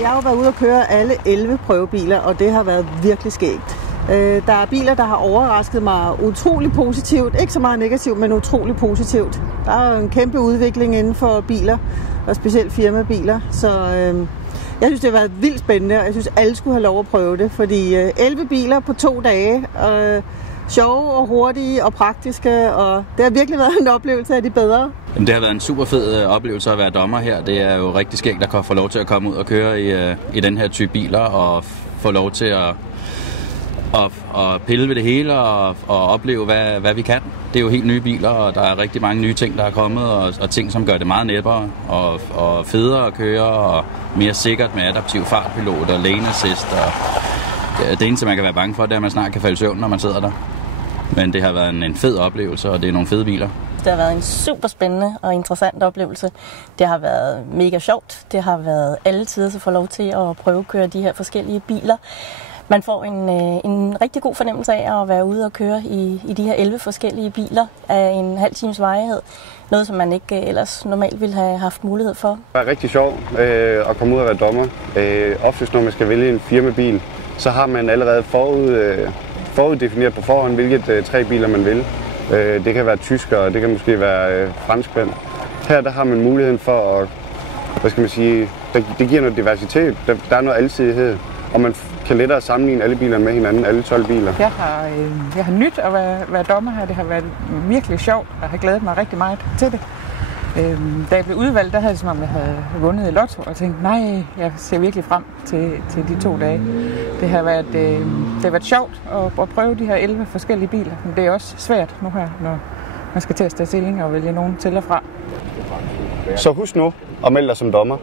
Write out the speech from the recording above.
jeg har jo været ude at køre alle 11 prøvebiler, og det har været virkelig skægt. Der er biler, der har overrasket mig utrolig positivt. Ikke så meget negativt, men utrolig positivt. Der er jo en kæmpe udvikling inden for biler, og specielt firmabiler. Så jeg synes, det har været vildt spændende, og jeg synes, alle skulle have lov at prøve det. Fordi 11 biler på 2 dage, sjove og hurtige og praktiske, og det har virkelig været en oplevelse af de bedre. Jamen, det har været en super fed oplevelse at være dommer her. Det er jo rigtig skægt at få lov til at komme ud og køre i den her type biler, og få lov til at pille ved det hele og opleve, hvad vi kan. Det er jo helt nye biler, og der er rigtig mange nye ting, der er kommet, og ting, som gør det meget nemmere og federe at køre, og mere sikkert med adaptiv fartpilot og lane assist. Og det eneste, man kan være bange for, det er, at man snart kan falde i søvn, når man sidder der. Men det har været en fed oplevelse, og det er nogle fede biler. Det har været en super spændende og interessant oplevelse. Det har været mega sjovt. Det har været alle tider at få lov til at prøve at køre de her forskellige biler. Man får en rigtig god fornemmelse af at være ude og køre i de her 11 forskellige biler af en halv times varighed. Noget, som man ikke ellers normalt ville have haft mulighed for. Det er rigtig sjovt at komme ud og være dommer. Oftest når man skal vælge en firmabil, så har man allerede foruddefineret på forhånd, hvilket 3 biler man vil. Det kan være tysker, og det kan måske være franskmænd. Her der har man muligheden for at, det giver noget diversitet. Der er noget alsidighed, og man kan lettere sammenligne alle biler med hinanden, alle 12 biler. Jeg har nyt at være dommer her. Det har været virkelig sjovt, og har glædet mig rigtig meget til det. Da jeg blev udvalgt, der havde det som om, jeg havde vundet i lotto, og tænkte, nej, jeg ser virkelig frem til de 2 dage. Det har været sjovt at prøve de her 11 forskellige biler, men det er også svært nu her, når man skal til at tage stilling og vælge nogen til og fra. Så husk nu at melde dig som dommer.